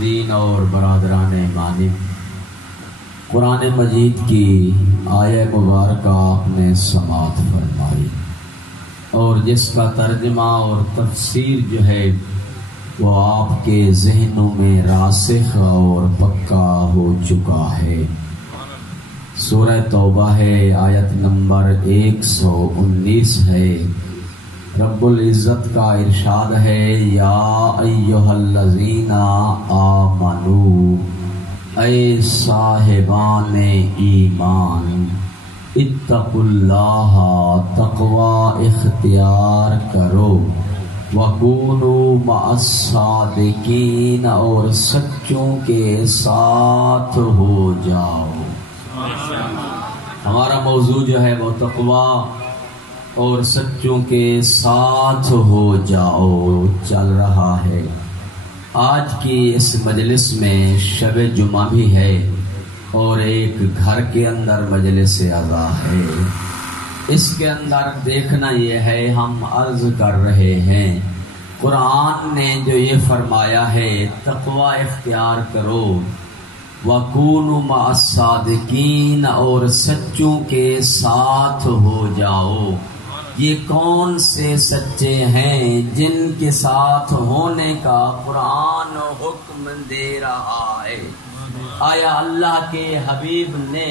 دین اور برادران ایمانی، قرآن مجید کی آیہ مبارکہ آپ نے سماعت فرمائی اور جس کا ترجمہ اور تفسیر جو ہے وہ آپ کے ذہنوں میں راسخ اور پکا ہو چکا ہے۔ سورہ توبہ ہے، آیت نمبر 119 ہے۔ رب العزت کا ارشاد ہے، یا ایھا الذین آمنوا، اے صاحبان ایمان، اتقوا اللہ، تقوی اختیار کرو، وکونوا مع الصادقین، اور سچوں کے ساتھ ہو جاؤ۔ ہمارا موضوع جو ہے وہ تقوی اور سچوں کے ساتھ ہو جاؤ چل رہا ہے۔ آج کی اس مجلس میں شب جمعہ بھی ہے اور ایک گھر کے اندر مجلس عزا ہے۔ اس کے اندر دیکھنا یہ ہے، ہم عرض کر رہے ہیں قرآن نے جو یہ فرمایا ہے تقوی اختیار کرو، وَكُونُوا مَعَ الصَّادِقِينَ، اور سچوں کے ساتھ ہو جاؤ۔ یہ کون سے سچے ہیں جن کے ساتھ ہونے کا قرآن حکم دے رہا ہے؟ آیا اللہ کے حبیب نے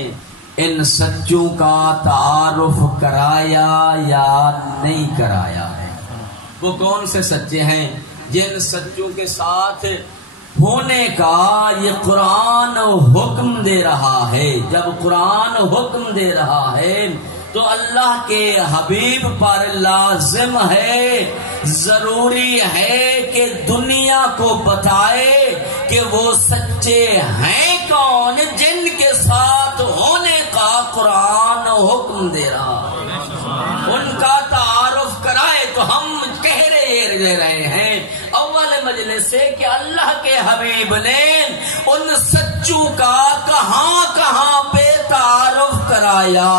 ان سچوں کا تعارف کرایا یا نہیں کرایا ہے؟ وہ کون سے سچے ہیں جن سچوں کے ساتھ ہونے کا یہ قرآن حکم دے رہا ہے؟ جب قرآن حکم دے رہا ہے تو اللہ کے حبیب پر لازم ہے، ضروری ہے کہ دنیا کو بتائے کہ وہ سچے ہیں کون جن کے ساتھ ہونے کا قرآن حکم دے رہا ہے۔ ان کا تعارف کرائے تو ہم کہہ رہے ہیں اول مجلس سے کہ اللہ کے حبیب نے ان سچوں کا کہاں کہاں پہ تعارف کرایا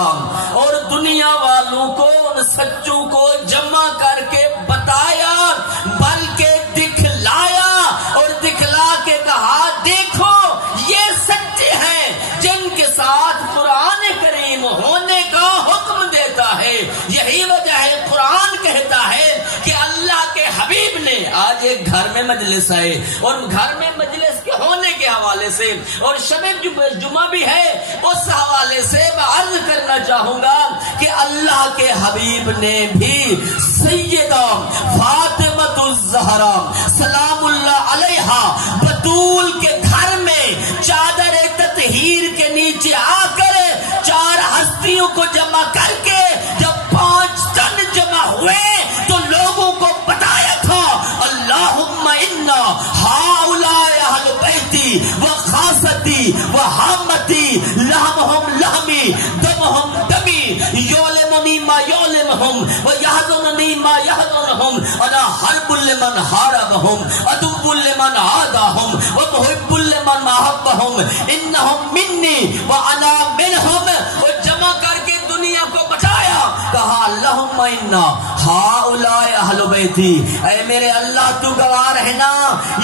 اور دنیا والوں کو ان سچوں کو جمع کر کے بتایا، بلکہ دکھلایا اور دکھلا کے کہا دیکھو یہ سچے ہیں جن کے ساتھ قرآن کریم ہونے کا حکم دیتا ہے۔ یہی وجہ ہے قرآن کہتا ہے کہ اللہ کے حبیب نے آج ایک گھر میں مجلس ہے اور گھر میں مجلس کے ہونے کے حوالے سے اور شب جمعہ بھی ہے، اس حوالے سے میں عرض کرنا چاہوں گا کہ اللہ کے حبیب نے بھی سیدہ فاطمہ الزہرا سلام اللہ علیہا بطول کے گھر میں چادر تطہیر کے نیچے آ کر 4 ہستیوں کو جمع کر کے جب 5 تن جمع ہوئے تو لوگوں کو بتایا تھا، اللہم انا ہؤلاء اہل بیتی و خاصتی و حامتی، لحمہم لحمی دمہم دمی، یعلمنی ما یعلمہم و یحزننی ما یحزنہم، انا حرب لمن حاربہم عدو لمن عاداہم و محب لمن احبہم، انہم منی و انا منہم۔ اور جمع کر کے دنیا کو بتایا، کہا اللہم انا ہؤلاء اہل بیتی، اے میرے اللہ تو گواہ رہنا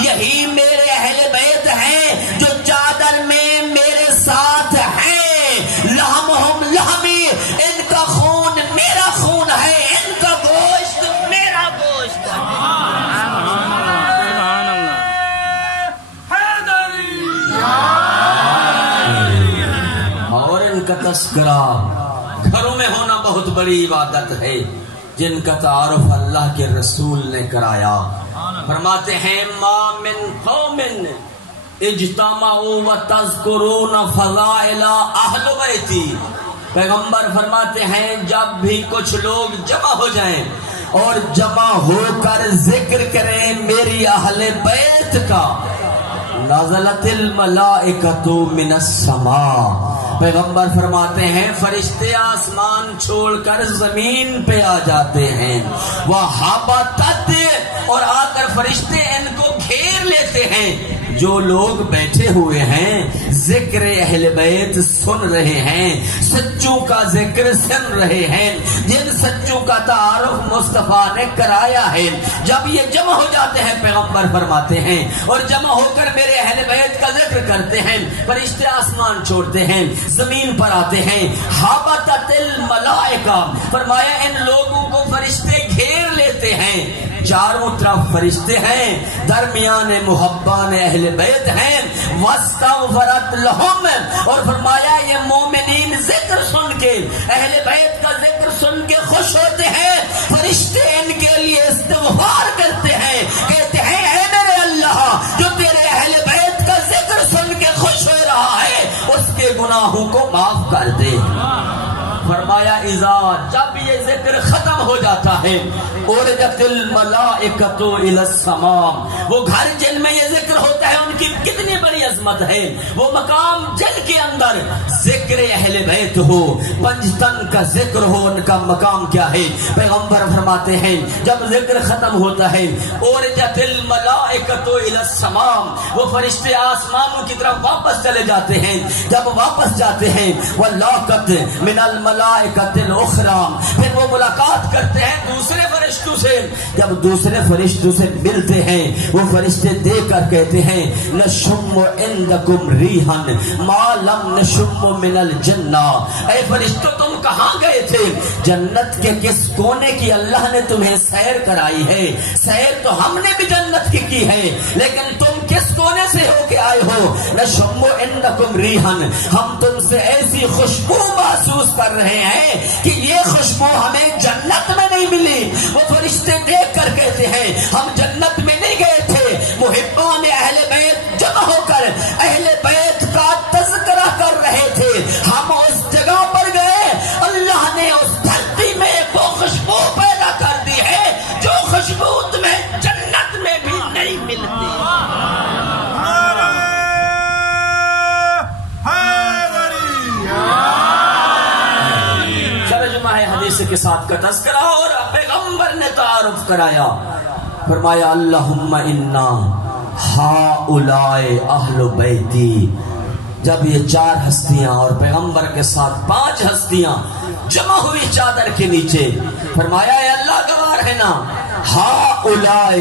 یہی میرے اہل بیت ہیں جو چادر میں میرے ساتھ ہیں، لحمہم لحمی، ان کا خون میرا خون ہے، ان کا گوشت میرا گوشت ہے۔ اور ان کا تذکرہ گھروں میں ہونا بہت بڑی عبادت ہے، جن کا تعارف اللہ کے رسول نے کرایا۔ فرماتے ہیں ما من قوم اجتمعوا وتذکرون فضائل اہل بیتی، پیغمبر فرماتے ہیں جب بھی کچھ لوگ جمع ہو جائیں اور جمع ہو کر ذکر کریں میری اہل بیت کا، نزلت الملائکۃ من السماء، پیغمبر فرماتے ہیں فرشتے آسمان چھوڑ کر زمین پہ آ جاتے ہیں، وَحَبَتَتْ، اور آ کر فرشتے ان کو گھیر لیتے ہیں، جو لوگ بیٹھے ہوئے ہیں ذکر اہل بیت سن رہے ہیں، سچوں کا ذکر سن رہے ہیں، جن سچوں کا تعارف مصطفیٰ نے کرایا ہے، جب یہ جمع ہو جاتے ہیں پیغمبر فرماتے ہیں اور جمع ہو کر میرے اہل بیت کا ذکر کرتے ہیں، فرشتے آسمان چھوڑتے ہیں، زمین پر آتے ہیں، حابطت الملائکہ، فرمایا ان لوگوں کو فرشتے گھیر لیتے ہیں، چاروں طرف فرشتے ہیں، درمیان محبان اہل بیت ہیں، واستغفرت لہم، اور فرمایا یہ مومنین ذکر سن کے اہل بیت کا ذکر سن کے خوش ہوتے ہیں، فرشتے ان کے لیے استغفار کرتے ہیں، کہتے ہیں اے میرے اللہ جو تیرے اہل بیت کا ذکر سن کے خوش ہو رہا ہے اس کے گناہوں کو معاف کر دے۔ فرمایا اذا، جب یہ ذکر ختم ہو جاتا ہے، اورجت الملائکۃ الی السماء، وہ گھر جن میں یہ ذکر ہوتا ہے ان کی کتنی بڑی عظمت ہے، وہ مقام جن کے اندر ذکر اہل بیت ہو، پنجتن کا ذکر ہو، ان کا مقام کیا ہے؟ پیغمبر فرماتے ہیں جب ذکر ختم ہوتا ہے اورجت الملائکۃ الی السماء، وہ فرشتے آسمانوں کی طرف واپس چلے جاتے ہیں، جب واپس جاتے ہیں ولاقت من الملائکۃ الاخری، پھر وہ ملاقات کرتے ہیں دوسرے فرشتوں سے، جب دوسرے فرشتوں سے ملتے ہیں وہ فرشتے دیکھ کر کہتے ہیں نشم عندکم ریحا ما لم نشم من الجنہ، اے فرشتوں تم کہاں گئے تھے؟ جنت کے کس کونے کی اللہ نے تمہیں سیر کرائی ہے؟ سیر تو ہم نے بھی جنت کی ہے، لیکن تم کس کونے سے ہو کے آئے ہو؟ نشم عندکم ریحا، ہم تم سے ایسی خوشبو محسوس کر رہے ہیں کہ یہ خوشبو ہمیں جنت میں نہیں ملی۔ وہ فرشتے دیکھ کر کہتے ہیں ہم جنت میں نہیں گئے تھے، محبان اہل بیت جمع ہو کر اہل بیت کا تذکرہ کر رہے تھے، ہم اس جگہ پر گئے، اللہ نے اس دھرتی میں وہ خوشبو پیدا کر دی ہے جو خوشبو تمہیں جنت میں بھی نہیں ملتی۔ حدیث کے ساتھ کا تذکرہ اور پیغمبر نے تعارف کرایا، فرمایا اللہم انا ہؤلاء اہل بیتی، جب یہ 4 ہستیاں اور پیغمبر کے ساتھ 5 ہستیاں جمع ہوئی چادر کے نیچے، فرمایا اے اللہ گوار ہے نا، ہؤلاء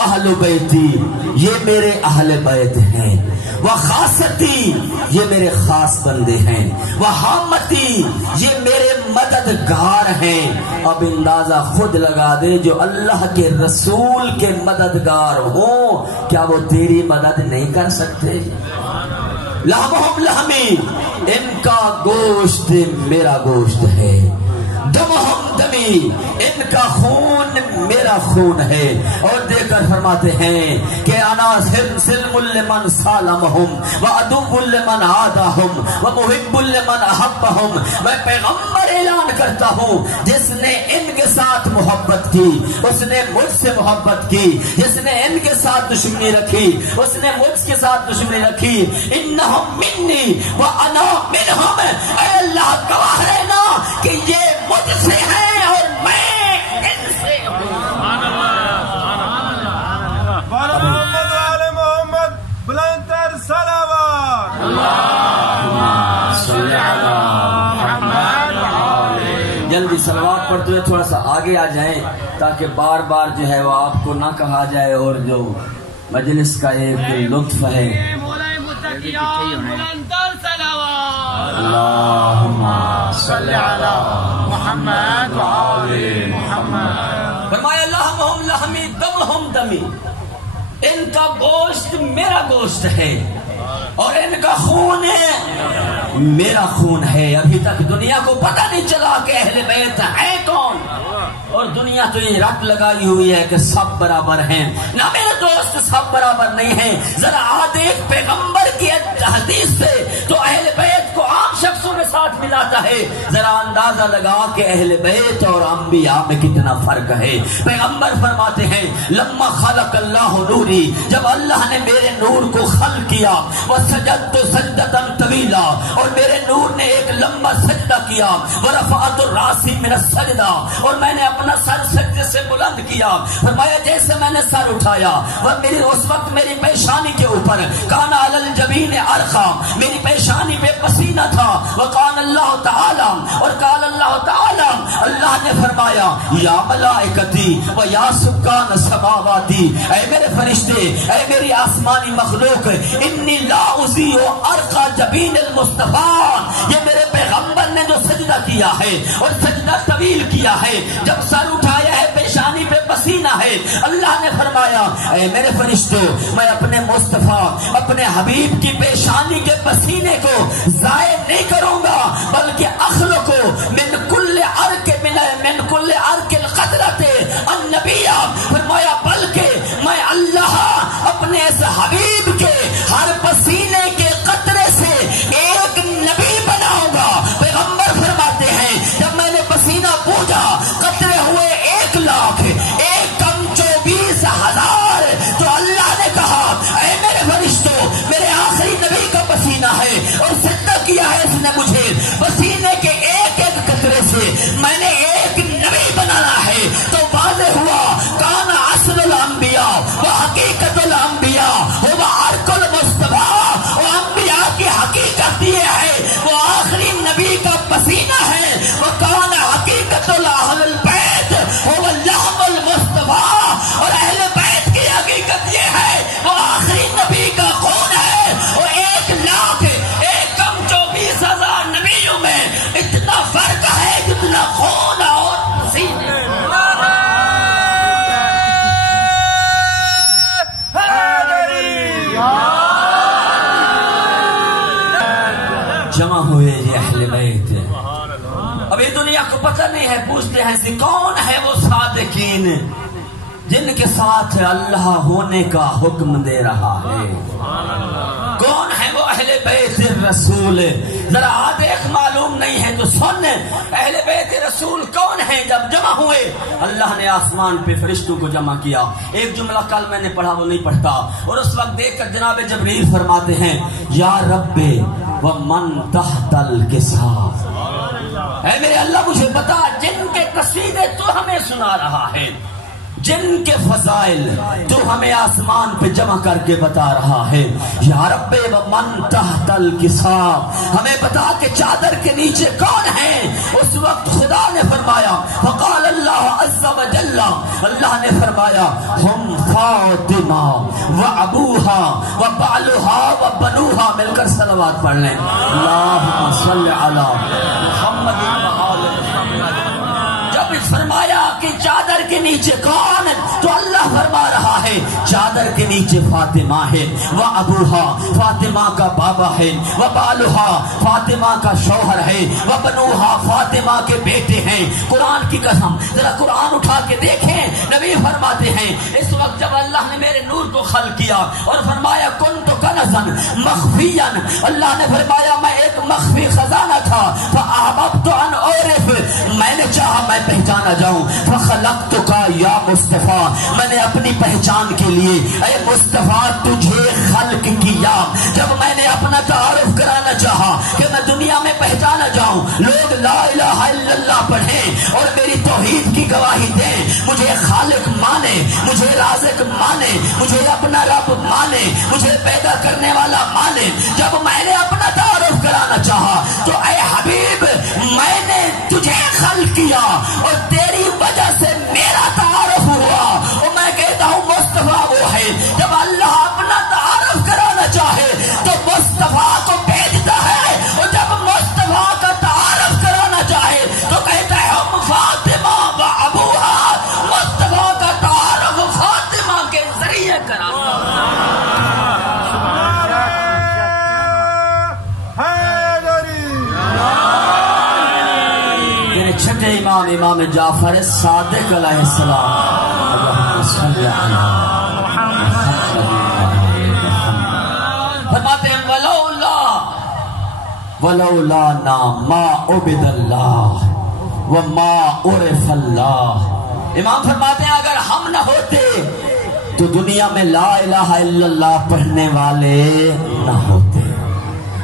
اہل بیتی، یہ میرے اہل بیت ہیں، وخاصتی، یہ میرے خاص بندے ہیں، وحامتی، یہ میرے مددگار ہیں۔ اب اندازہ خود لگا دے جو اللہ کے رسول کے مددگار ہوں کیا وہ تیری مدد نہیں کر سکتے؟ لحمہم لحمی، ان کا گوشت میرا گوشت ہے، دمہم دمی، ان کا خون میرا خون ہے، اور دیکھ کر فرماتے ہیں کہ انا سلم لمن سالمہم وعدو لمن عادہم ومحب لمن احبہم، میں پیغمبر اعلان کرتا ہوں جس نے ان کے ساتھ محبت کی اس نے مجھ سے محبت کی، جس نے ان کے ساتھ دشمنی رکھی اس نے مجھ کے ساتھ دشمنی رکھی، انہم منی وانا منہم، اے اللہ گواہ رہنا کہ یہ مجھ سے ہیں اور میں ان سے ہوں۔ محمد وآل محمد، بلندتر صلوات۔ جلدی صلوات پڑھتے ہوئے تھوڑا سا آگے آ جائیں تاکہ بار بار جو ہے وہ آپ کو نہ کہا جائے، اور جو مجلس کا ایک لطف ہے۔ اللہم صلی علی محمد وآل محمد، فرمایا اللہم لحمی دمہم دمی، ان کا گوشت میرا گوشت ہے اور ان کا خون ہے میرا خون ہے۔ ابھی تک دنیا کو پتہ نہیں چلا کہ اہل بیت ہے کون، اور دنیا تو یہ رٹ لگائی ہوئی ہے کہ سب برابر ہیں۔ نہ میرے دوست سب برابر نہیں ہیں، ذرا ایک پیغمبر کی حدیث سے تو اہل بیت کو عام شخصوں کے ساتھ ملاتا ہے، ذرا اندازہ لگا کہ اہل بیت اور انبیاء میں کتنا فرق ہے۔ پیغمبر فرماتے ہیں لما خلق اللہ نوری، جب اللہ نے میرے نور کو خلق کیا وسجدت سجدۃ طویلا، اور میرے نور نے ایک لمبا سجدہ کیا ورفعت الراس من السجدہ، اور میں نے اپنا سر سجدے سے بلند کیا. فرمایا جیسے میں نے سر اٹھایا وہ میری اس وقت میری پیشانی کے اوپر کان علی الجبین ارقا، میری پیشانی پہ پسینہ تھا. وقال اللہ تعالی، اور قال اللہ تعالی، اللہ نے فرمایا یا ملائکتی و یا سکان السماواتی، اے میرے فرشتے، اے میری آسمانی مخلوق، انی لا اضیع ارقا جبین المصطفیٰ، یہ میرے پیغمبر نے جو سجدہ کیا ہے اور سجدہ طویل کیا ہے، جب سر اٹھایا ہے پیشانی پہ پسینہ ہے، اللہ نے فرمایا اے میرے فرشتوں، میں اپنے مصطفیٰ اپنے حبیب کی پیشانی کے پسینے کو ضائع نہیں کروں گا، بلکہ اخلق من کل عرق من کل عرق القطرۃ النبی، فرمایا بلکہ میں اللہ اپنے اس حبیب کے ہر پسینے کے قطرے سے ایک نبی بناؤں گا. پیغمبر فرماتے ہیں جب میں نے پسینہ پوجا قطرے ہوئے 1,00,000 1,24,000، تو اللہ نے کہا اے میرے فرشتوں، میرے آخری نبی کا پسینہ ہے اور سجدہ کیا ہے اس نے مجھے، پسینے کے ایک ایک قطرے سے میں نے ایک نبی بنانا ہے. تو واضح ہوا کان اصل الانبیاء و حقیقت الانبیاء ہوا عرق المصطفیٰ، وہ انبیاء کی حقیقت یہ ہے وہ آخری نبی کا پسینہ ہے. وہ کان حقیقت اہل البیت ہوا لحم المصطفیٰ، اور اہل بیت کی حقیقت یہ ہے وہ آخری نبی کا خون ہے. وہ 1,24,000 نبیوں میں اتنا فرق ہے جتنا خون اور پسینے. جمع ہوئے یہ اہل بیت. ابھی دنیا کو پتہ نہیں ہے، پوچھتے ہیں کون ہے وہ صادقین جن کے ساتھ اللہ ہونے کا حکم دے رہا ہے؟ کون ہے وہ اہل بیت رسول؟ ذرا دیکھ معلوم نہیں ہے تو سن، اہل بیت رسول کون ہے؟ جب جمع ہوئے اللہ نے آسمان پہ فرشتوں کو جمع کیا. ایک جملہ کل میں نے پڑھا وہ نہیں پڑھتا، اور اس وقت دیکھ کر جناب جبریل فرماتے ہیں یا رب ومن تحت الکساء، اے میرے اللہ مجھے بتا جن کے قصیدے تو ہمیں سنا رہا ہے، جن کے فضائل تو ہمیں آسمان پہ جمع کر کے بتا رہا ہے، یا رب ومن تحت الکساء، ہمیں بتا کہ چادر کے نیچے کون ہے. اس وقت خدا نے فرمایا فقال اللہ عز وجل، اللہ نے فرمایا ہم فاطمہ و ابوہا و بالہا و بنوہا. مل کر صلوات پڑھ لیں اللہم صل علی محمد و آل محمد. جب فرمایا کہ چادر کے نیچے کون، تو اللہ فرما رہا ہے چادر کے نیچے فاطمہ ہے، وہ ابوہا فاطمہ کا بابا ہے، وہ بالہا فاطمہ کا شوہر ہے، وہ بنوہا فاطمہ کے بیٹے ہیں. قرآن کی قسم ذرا قرآن اٹھا کے دیکھیں، نبی فرماتے ہیں اس وقت جب اللہ نے میرے نور کو خلق کیا اور فرمایا کنت کنزا مخفیا، اللہ نے فرمایا میں ایک مخفی خزانہ تھا، فاحببت ان اعرف، میں نے چاہا میں پہچانا جاؤں، فخلقتک یا مصطفیٰ، میں نے اپنی پہچان کے لیے اے مصطفیٰ تجھے خلق کیا. جب میں نے اپنا تعارف کرانا چاہا کہ میں دنیا میں پہچانا جاؤں، لوگ لا الہ الا اللہ پڑھیں اور میری توحید کی گواہی دیں، مجھے خالق مانے، مجھے رازق مانے، مجھے اپنا رب مانے، مجھے پیدا کرنے والا مانے. جب میں نے اپنا تعارف کرانا چاہا تو اے حبیب میں نے تجھے خلق کیا اور تیری وجہ سے میرا تعارف ہوا. اور میں کہتا ہوں مصطفیٰ وہ ہے جب اللہ اپنا تعارف کرانا چاہے تو مصطفیٰ کو بھیجتا ہے، اور جب مصطفیٰ کا تعارف کرانا چاہے تو کہتا ہے ہم فاطمہ و ابوہا. مصطفیٰ کا تعارف فاطمہ کے ذریعے کرانا. چھٹے امام امام جعفر صادق علیہ السلام، اللہم صلی علی فرماتے ہیں ولولا ما عبد اللہ وما عرف اللہ. امام فرماتے ہیں اگر ہم نہ ہوتے تو دنیا میں لا الہ الا اللہ پڑھنے والے نہ ہوتے.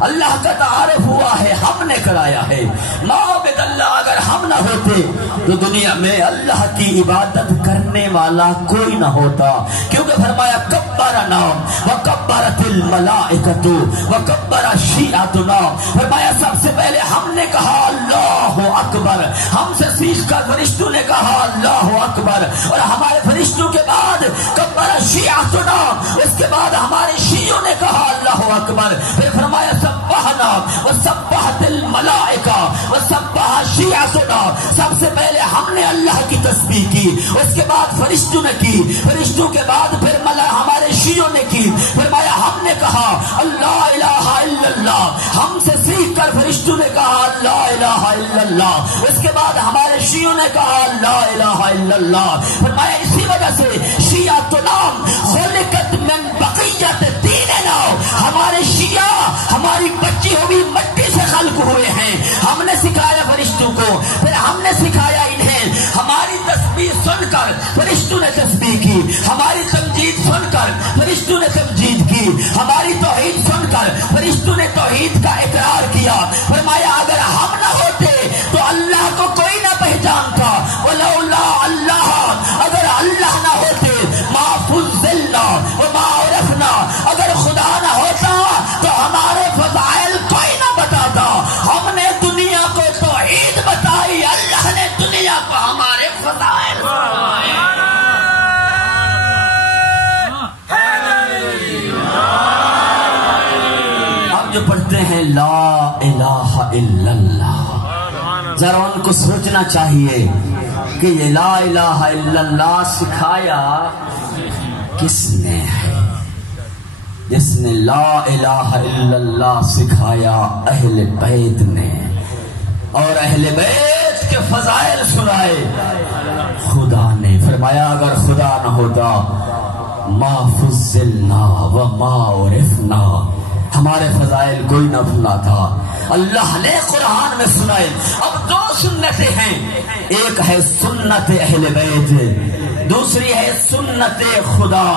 اللہ کا تعارف ہوا ہے، ہم نے کرایا ہے. معبود اللہ اگر ہم نہ ہوتے تو دنیا میں اللہ کی عبادت کرنے والا کوئی نہ ہوتا. کیونکہ فرمایا کبرنا وکبرت الملائکۃ وکبر شیعتنا، فرمایا سب سے پہلے ہم نے کہا اللہ اکبر، ہم سے سیکھ کر فرشتوں نے کہا اللہ اکبر، اور ہمارے فرشتوں کے بعد کبر شیعتنا، اس کے بعد ہمارے شیعوں نے کہا اللہ اکبر. پھر فرمایا سبحنا وسبحت الملائکہ وسبح شیعتنا، سب سے پہلے ہم نے اللہ کی تسبیح کی، اس کے بعد فرشتوں نے کی، فرشتوں کے بعد پھر ہمارے شیعوں نے کی. فرمایا ہم نے کہا اللہ الہ الا اللہ، ہم سے سیکھ کر فرشتوں نے کہا اللہ الہ الا اللہ، اس کے بعد ہمارے شیعوں نے کہا اللہ الہ الا اللہ. فرمایا اسی وجہ سے شیعتنا خلقت من بقیت دیننا، ہمارے شیعہ ہماری بچی ہوئی مٹی سے خلق ہوئے ہیں. ہم نے سکھایا فرشتوں کو، پھر ہم نے سکھایا انہیں. ہماری تسبیح سن کر فرشتوں نے تسبیح کی، ہماری تمجید سن کر فرشتوں نے تمجید کی، ہماری توحید سن کر فرشتوں نے توحید کا اقرار کیا. فرمایا اگر ہم نہ ہوتے تو اللہ کو کوئی نہ پہچانتا. ولولا اللہ، اگر اللہ نہ ہوتے ما فضلنا وما عرفنا، اگر خدا نہ ہوتا تو ہمارے فضائل کوئی نہ بتاتا. ہم نے دنیا کو توحید بتائی، اللہ نے دنیا کو ہمارے فضائل بتائے. اب جو پڑھتے ہیں لا الہ الا اللہ، ذرا ان کو سوچنا چاہیے کہ یہ لا الہ الا اللہ سکھایا کس نے ہے؟ جس نے لا الہ الا اللہ سکھایا اہل بیت نے، اور اہل بیت کے فضائل سنائے خدا نے. فرمایا اگر خدا نہ ہوتا ما فضلنا وما عرفنا، ہمارے فضائل کوئی نہ سناتا. اللہ نے قرآن میں سنائے. اب دو سنتیں ہیں، ایک ہے سنت اہل بیت، دوسری ہے سنت خدا.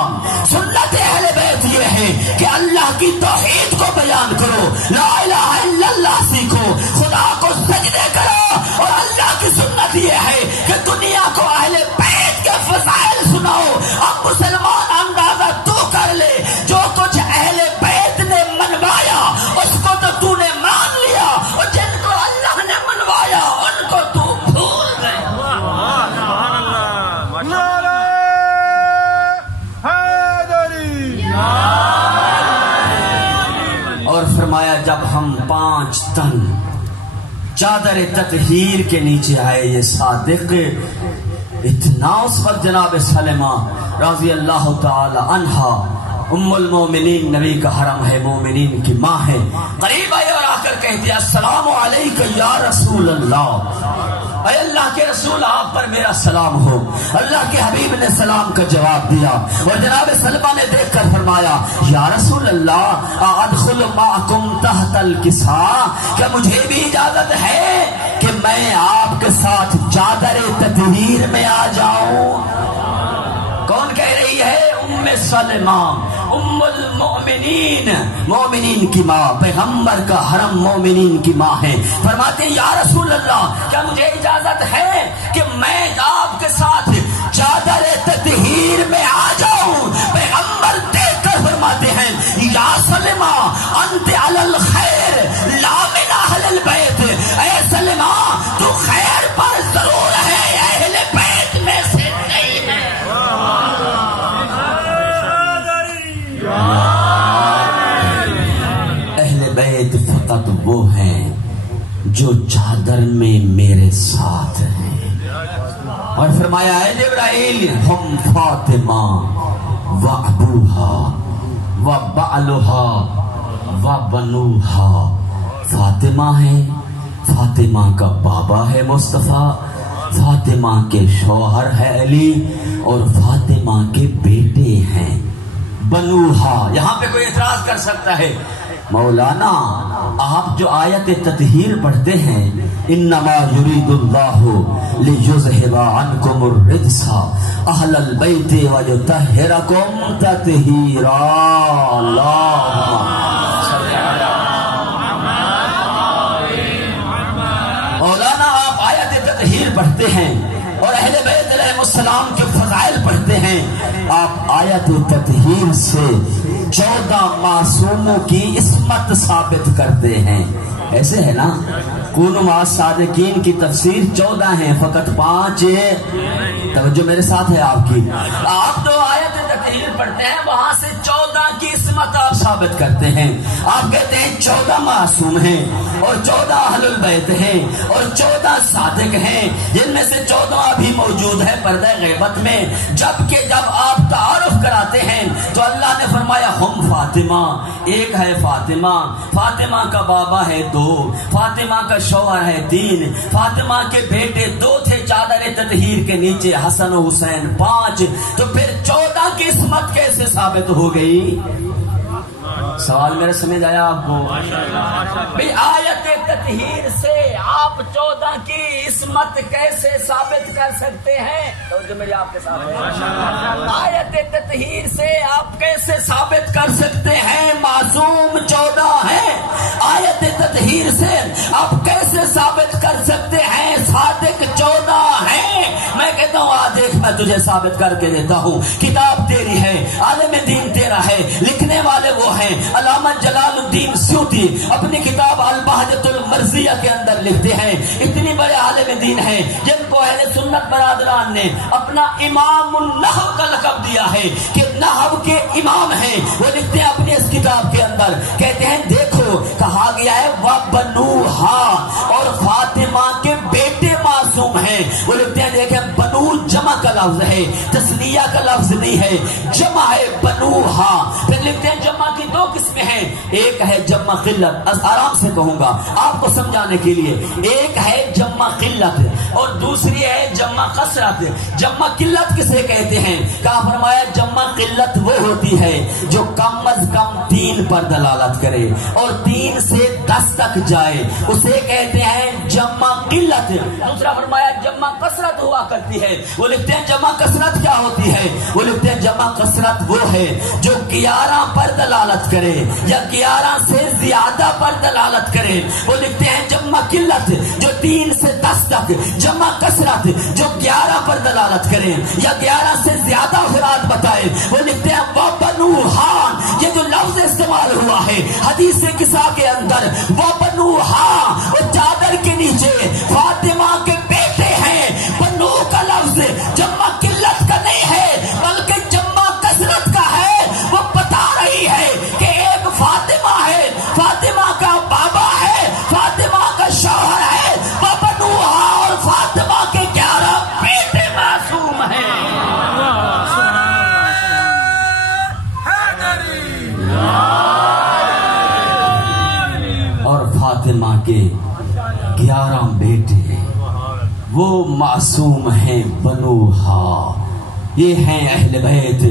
سنت اہل بیت یہ ہے کہ اللہ کی توحید کو بیان کرو، لا الہ الا اللہ سیکھو، خدا کو سجدے کرو. اور اللہ کی سنت یہ ہے کہ دنیا کو اہل بیت کے فضائل سناؤ. اب مسلمان اندازہ تو کر لے، جو کچھ اہل بیت نے منوایا اس کو تو نے مان لیا، اور جن کو اللہ نے منوایا ان کو تو بھول گئے. اور فرمایا جب ہم 5 تن چادر تطہیر کے نیچے آئے یہ صادق، اتنا اس وقت جناب سلمہ رضی اللہ تعالی عنہا ام المومنین، نبی کا حرم ہے، مومنین کی ماں ہے، قریب آئے اور آ کر کہتے السلام علیکہ یا رسول اللہ، اے اللہ کے رسول آپ پر میرا سلام ہو. اللہ کے حبیب نے سلام کا جواب دیا، اور جناب سلمہ نے دیکھ کر فرمایا یا رسول اللہ ادخل معکم تحت الکساء، کیا مجھے بھی اجازت ہے کہ میں آپ کے ساتھ چادر تطہیر میں آ جاؤں؟ کون کہہ رہی ہے؟ ام سلمہ ام المؤمنین، مومنین کی ماں، پیغمبر کا حرم مومنین کی ماں ہے. فرماتے ہیں یا رسول اللہ کیا مجھے اجازت ہے کہ میں آپ کے ساتھ چادر تطہیر میں آ جاؤں؟ پیغمبر دیکھ کر فرماتے ہیں یا سلمہ انت علی الخیر لا من اہل البیت، اے سلمہ تو خیر پر ضرور ہے، اہل بیت میں سے نہیں ہے. اہل بیت فقط وہ ہیں جو چادر میں میرے ساتھ ہیں. اور فرمایا اے جبرائیل ہم فاطمہ و ابوہا و بعلہا و بنوہا، فاطمہ ہے، فاطمہ کا بابا ہے مصطفیٰ، فاطمہ کے شوہر ہے علی، اور فاطمہ کے بیٹے ہیں بنوہا. یہاں پہ کوئی اعتراض کر سکتا ہے مولانا آپ جو آیت تطہیر پڑھتے ہیں انما یرید اللہ لیذہب عنکم الرجس اہل البیت ویطہرکم تطہیرا، مولانا آپ آیت تطہیر پڑھتے ہیں اور اہل بیت علیہ السلام کے فضائل پڑھتے ہیں، آپ آیت تطہیر سے 14 معصوموں کی عصمت ثابت کرتے ہیں. ایسے ہے نا، کونوا مع الصادقین کی تفسیر 14 ہیں، فقط 5 توجہ میرے ساتھ ہے آپ کی. آپ جو آیت تطہیر پڑھتے ہیں وہاں سے 14 کی عصمت آپ ثابت کرتے ہیں. آپ کہتے ہیں 14 معصوم ہیں اور 14 اہل البیت ہیں اور 14 صادق ہیں، جن میں سے 14 بھی موجود ہیں پردہ غیبت میں. جبکہ جب آپ تعارف کراتے ہیں تو اللہ نے فرمایا ہم فاطمہ، ایک ہے فاطمہ، فاطمہ کا بابا ہے 2، فاطمہ کا شوہر ہے 3، فاطمہ کے بیٹے 2 تھے چادر تطہیر کے نیچے، حسن و حسین 5، تو پھر 14 کی عصمت کیسے ثابت ہو گئی؟ سوال میرا سمجھ آیا آپ کو؟ آیت تطہیر سے آپ 14 کی عصمت کیسے ثابت کر سکتے ہیں؟ تو جو میری آپ کے ساتھ ہے، آیت تطہیر سے آپ کیسے ثابت کر سکتے ہیں معصوم 14 ہیں؟ آیت تطہیر سے آپ کیسے ثابت کر سکتے ہیں صادق 14 ہیں؟ میں کہتا ہوں آج دیکھ، میں تجھے ثابت کر کے دیتا ہوں، کتاب تیری ہے، عالم دین تیرا ہے، لکھنے والے وہ ہیں علامہ جلال الدین سیوطی اپنی کتاب البہجۃ المرضیہ کے اندر لکھتے ہیں. اتنی بڑے عالم دین ہیں جن کو اہل سنت برادران نے اپنا امام النحو کا لقب دیا ہے کہ نحو کے امام ہیں. وہ لکھتے ہیں اپنی اس کتاب کے اندر، کہتے ہیں دیکھو کہا گیا ہے وَبَنُوهَا، اور فاطمہ کے بیٹے معصوم ہیں. وہ لکھتے ہیں دیکھیں بنو جمع کا لفظ ہے، تسنیہ کا لفظ نہیں ہے، جمع ہے بنوہا. پھر لکھتے ہیں جمع کی 2 قسمیں ہیں، ایک ہے جمع قلت، آرام سے کہوں گا آپ کو سمجھانے کے لیے، ایک ہے جمع قلت اور دوسری ہے جمع کثرت. جمع قلت کسے کہتے ہیں؟ کہا فرمایا جمع قلت وہ ہوتی ہے جو کم از کم 3 پر دلالت کرے اور 3 سے 10 تک جائے، اسے کہتے ہیں جمع قلت. دوسرا فرمایا جمع کثرت ہوا کرتی ہے. وہ لکھتے ہیں جمع کثرت کیا ہوتی ہے؟ وہ لکھتے ہیں جمع کثرت وہ ہے جو 11 پر دلالت کرے یا 11 سے زیادہ پر دلالت کرے. وہ لکھتے ہیں جمع قلت جو 3 سے 10 تک، جمع کثرت جو 11 پر دلالت کرے یا 11 سے زیادہ افراد بتائے. وہ لکھتے ہیں وَبَنُوهَا، یہ جو لفظ استعمال ہوا ہے حدیث قصہ کے اندر، وَبَنُوهَا، وہ چادر کے نیچے فاطمہ کے بیٹے ہیں. بنو کا لفظ جمع قلت کا نہیں ہے بلکہ جمع کثرت کا ہے. وہ بتا رہی ہے کہ ایک فاطمہ ہے، فاطمہ کا بابا ہے، فاطمہ کا شوہر ہے، وَبَنُوهَا، اور فاطمہ کے 11 بیٹے معصوم ہیں. اور فاطمہ کے 11 بیٹے وہ معصوم ہیں بنوہا. یہ ہیں اہل بیت.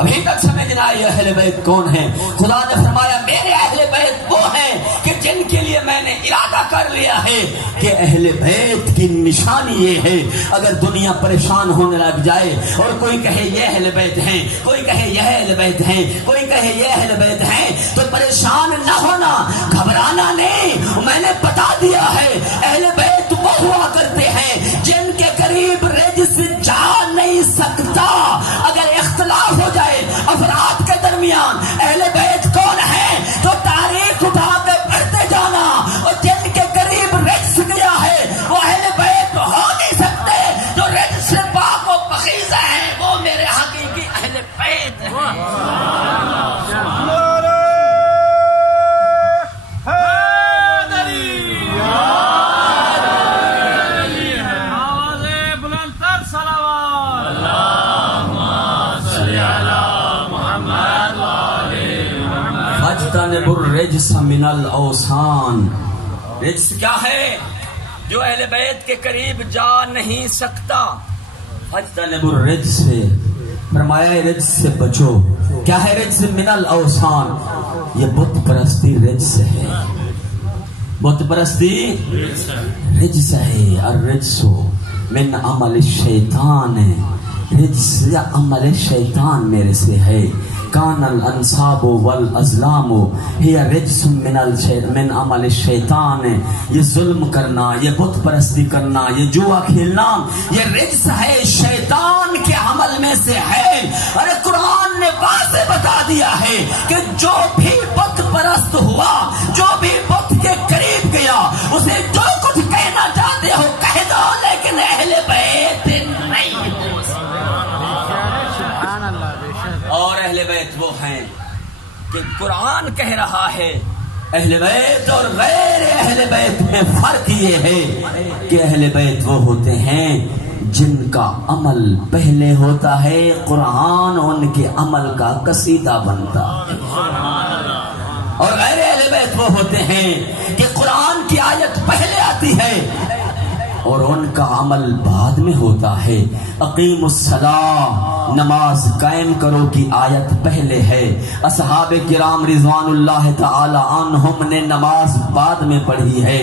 ابھی تک سمجھ نہ آئی اہل بیت کون ہیں؟ خدا نے فرمایا میرے اہل بیت وہ ہیں کہ جن کے لیے میں نے ارادہ کر لیا ہے کہ اہل بیت کی نشانی یہ ہے اگر دنیا پریشان ہونے لگ جائے اور کوئی کہے یہ اہل بیت ہیں، کوئی کہے یہ اہل بیت ہیں، کوئی کہے یہ اہل بیت ہیں، تو پریشان نہ ہونا، گھبرانا نہیں. میں نے بتا دیا ہے اہل بیت وہ ہوا کرتے ہیں جن کے قریب رجس جا نہیں سکتا. اگر اختلاف ہو جائے افراد کے درمیان اہل بیت کون ہے تو تاریخ اٹھا کے پڑھتے جانا، اور جن کے قریب رجس گیا ہے وہ اہل بیت ہو نہیں سکتے. جو رجس سے پاک و پاکیزہ ہیں وہ میرے حقیقی اہل بیت ہیں. الرجس من الاوثان. رجس کیا ہے؟ جو اہل بیت کے قریب جا نہیں سکتا. فاجتنبوا الرجس فرمایا رجس سے بچو. کیا ہے رجس؟ من الاوثان. یہ بت پرستی رجس ہے. بت پرستی رجس ہے. الرجس من عمل الشیطان. رجس عمل شیطان میرے سے ہے. کان الانصاب والازلام ہی رجس من عمل الشیطان. یہ ظلم کرنا، یہ بت پرستی کرنا، یہ جوا کھیلنا، یہ رجس ہے، شیطان کے عمل میں سے ہے. ارے قرآن نے واضح بتا دیا ہے کہ جو بھی بت پرست ہوا، جو بھی بت کے قریب گیا، اسے جو کچھ کہنا چاہتے ہو کہہ دو، لیکن اہل بیت نہیں. اور اہل بیت وہ ہیں کہ قرآن کہہ رہا ہے اہل بیت اور غیر اہل بیت میں فرق یہ ہے کہ اہل بیت وہ ہوتے ہیں جن کا عمل پہلے ہوتا ہے، قرآن ان کے عمل کا قصیدہ بنتا ہے. اور غیر اہل بیت وہ ہوتے ہیں کہ قرآن کی آیت پہلے آتی ہے اور ان کا عمل بعد میں ہوتا ہے. اقیم الصلاۃ، نماز قائم کرو کی آیت پہلے ہے. اصحاب کرام رضوان اللہ تعالی عنہم نے نماز بعد میں پڑھی ہے.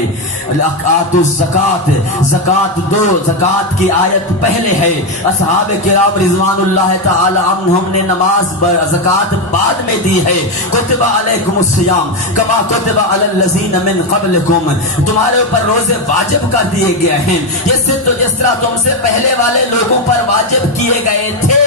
آتوا الزکات، زکات دو، زکات کی آیت پہلے ہے. اصحاب کرام رضوان اللہ تعالی عنہم نے نماز زکات بعد میں دی ہے. کتب علیکم الصیام کما کتب علی الذین من قبلکم، تمہارے اوپر روزے واجب کر دیے گئے ہیں جس طرح تم سے پہلے والے لوگوں پر واجب کیے گئے تھے.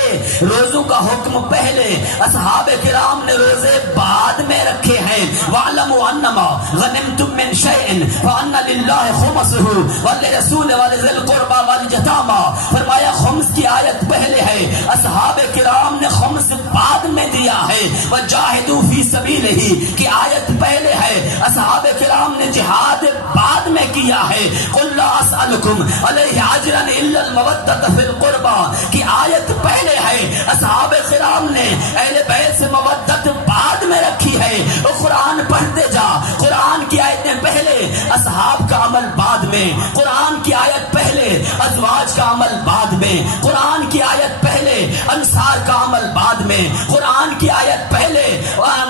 روزوں کا حکم پہلے، اصحاب کرام نے روزے بعد میں رکھے ہیں. وَاعْلَمُوا أَنَّمَا غَنِمْتُم مِّن شَيْءٍ فَأَنَّ لِلَّهِ خُمُسَهُ وَلِلرَّسُولِ وَلِذِي الْقُرْبَى وَالْيَتَامَى. فرمایا خمس کی آیت پہلے ہے، اصحاب کرام نے خمس بعد میں دیا ہے. وَجَاهِدُوا فِي سَبِيلِهِ کی آیت پہلے ہے، اصحاب کرام نے جہاد بعد میں کیا ہے. قُل لَّا أَسْأَلُكُمْ عَلَيْهِ أَجْرًا إِلَّا الْمَوَدَّةَ فِي الْقُرْبَى کی آیت پہلے ہے. اصحاب کرام نے اہل بیت سے مودت بعد میں رکھی ہے. وہ قرآن پڑھتے جا، قرآن کی آیتیں پہلے، اصحاب کا عمل بعد میں. قرآن کی آیت پہلے، ازواج کا عمل بعد میں. قرآن کی آیت پہلے، انصار کا عمل بعد میں. قرآن کی آیت پہلے،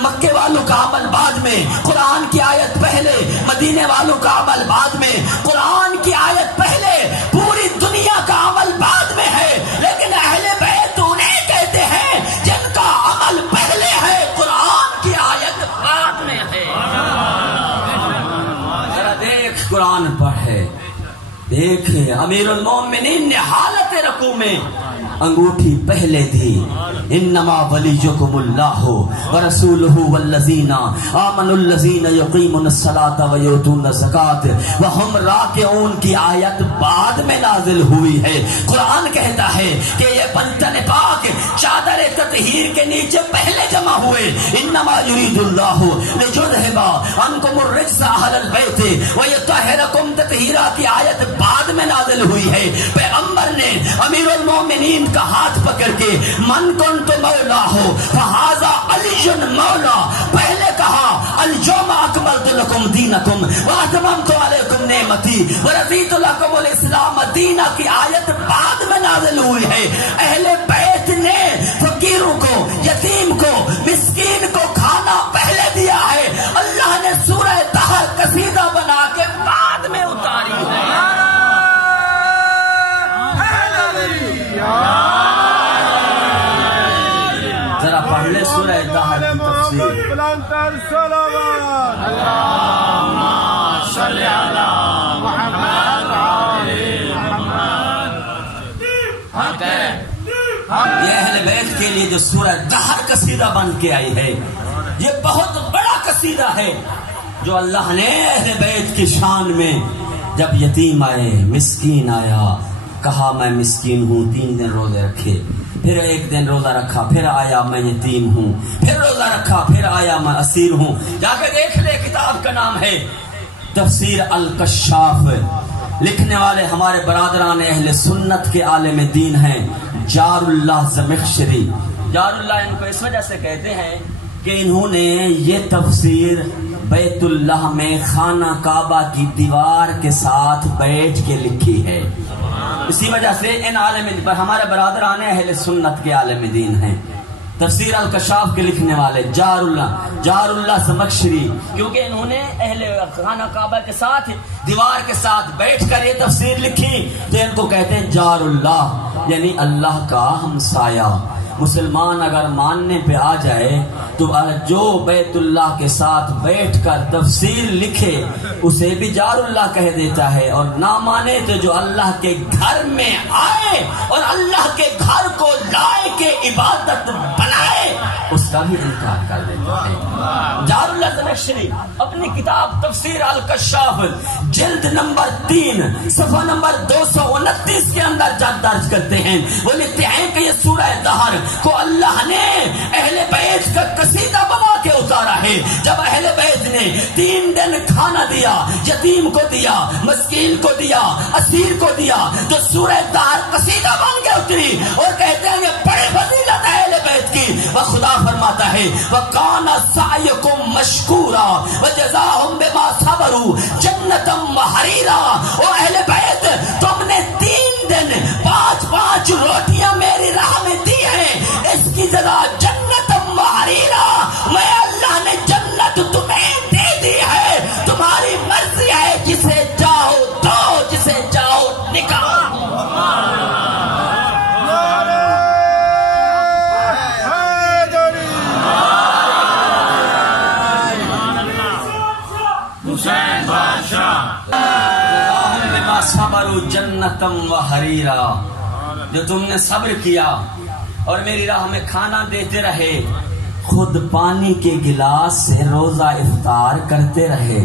مکے والوں کا عمل بعد میں. قرآن کی آیت پہلے، مدینے والوں کا عمل بعد میں. قرآن کی آیت پہلے، پوری دنیا کا عمل بعد میں ہے. لیکن اہل بیت انہیں کہتے ہیں جن کا عمل پہلے ہے، قرآن کی آیت بعد میں ہے. ذرا دیکھ، قرآن پڑھے، دیکھے امیر المومنین نے حالت رکوع میں انگوٹھی پہلے دی. انما ولیکم اللہ ورسولہ والذین آمنوا الذین یقیمون الصلاۃ ویؤتون الزکاۃ وہم راکعون کی آیت بعد میں نازل ہوئی ہے. قرآن کہتا ہے کہ یہ بنتن پاک چادر تطہیر کے نیچے پہلے جمع ہوئے. انما یرید اللہ لیذھب عنکم الرجس اہل البیت ویطہرکم تطہیرا کی آیت بعد میں نازل ہوئی ہے. پیغمبر نے امیر المومنین کا ہاتھ پکڑ کے من کنت مولا ہو فہذا علی مولا پہلے کہا اليوم اکملت لکم دینکم واتممت علیکم نعمتی ورضیت لکم الاسلام دینا کی آیت بعد میں نازل ہوئی ہے. اہل بیت نے فقیروں کو، یتیم کو، مسکین کو کھانا پہلے دیا ہے. اللہ نے سورہ طہ قصیدہ بنا کے بعد میں اتاری ہے. ذرا پڑھ لے سورہ طہ کی تفسیر. بلندتر صلوات. اللہم صلی علی محمد یہ اہل بیت کے لیے جو سورہ طہ قصیدہ بن کے آئی ہے، یہ بہت بڑا قصیدہ ہے جو اللہ نے اہل بیت کی شان میں. جب یتیم آئے، مسکین آیا، کہا میں مسکین ہوں، 3 دن روزے رکھے. پھر ایک دن روزہ رکھا، پھر آیا میں یتیم ہوں. پھر روزہ رکھا، پھر آیا میں اسیر ہوں. جا کے دیکھ لے، کتاب کا نام ہے تفسیر الکشاف. لکھنے والے ہمارے برادران اہل سنت کے عالم دین ہیں جار اللہ زمخشری. جار اللہ ان کو اس وجہ سے کہتے ہیں کہ انہوں نے یہ تفسیر بیت اللہ میں خانہ کعبہ کی دیوار کے ساتھ بیٹھ کے لکھی ہے. اسی وجہ سے ان عالم دین پر ہمارے برادران اہل سنت کے عالم دین ہیں، تفسیر الکشاف کے لکھنے والے جار اللہ زمخشری، کیونکہ انہوں نے اہل خانہ کعبہ کے ساتھ دیوار کے ساتھ بیٹھ کر یہ تفسیر لکھی، تو ان کو کہتے ہیں جار اللہ، یعنی اللہ کا ہمسایہ۔ مسلمان اگر ماننے پہ آ جائے تو جو بیت اللہ کے ساتھ بیٹھ کر تفسیر لکھے اسے بھی جار اللہ کہہ دیتا ہے، اور نہ مانے تو جو اللہ کے گھر میں آئے اور اللہ کے گھر کو لائے کے عبادت بنائے اس کا بھی انکار کر دیتا ہے۔ جار اللہ زمخشری اپنی کتاب تفسیر الکشاف جلد نمبر 3 صفحہ نمبر 229 کے اندر درج کرتے ہیں، وہ لکھتے ہیں کہ یہ سورہ دہر کو اللہ نے اہل بیت کا قصیدہ بنا کے اتارا ہے۔ جب اہل بیت نے 3 دن کھانا دیا، یتیم کو دیا، مسکین کو دیا، اسیر کو دیا، تو سورہ دہر قصیدہ بن کے اتری، اور کہتے ہیں یہ بڑی فضیلت ہے اہل بیت کی۔ وہ خدا فرماتا ہے وَقَانَ سَعْيُكُمْ مَشْكُورًا وَجَزَاهُمْ بِمَا صَبَرُوا جَنَّةً وَحَرِيرًا۔ او اہل بیت، تم نے 3 دن 5 روٹیاں میری راہ میں دی ہیں، اس کی جگہ جنت وحریرا، میں اللہ نے جنت تمہیں دے دی ہے، تمہاری مرضی ہے، جسے چاہو دو، جسے چاہو نکالو۔ حسین بادشاہ بما صبروا جنتم وحریرا، جو تم نے صبر کیا اور میری راہ میں کھانا دیتے رہے، خود پانی کے گلاس سے روزہ افطار کرتے رہے،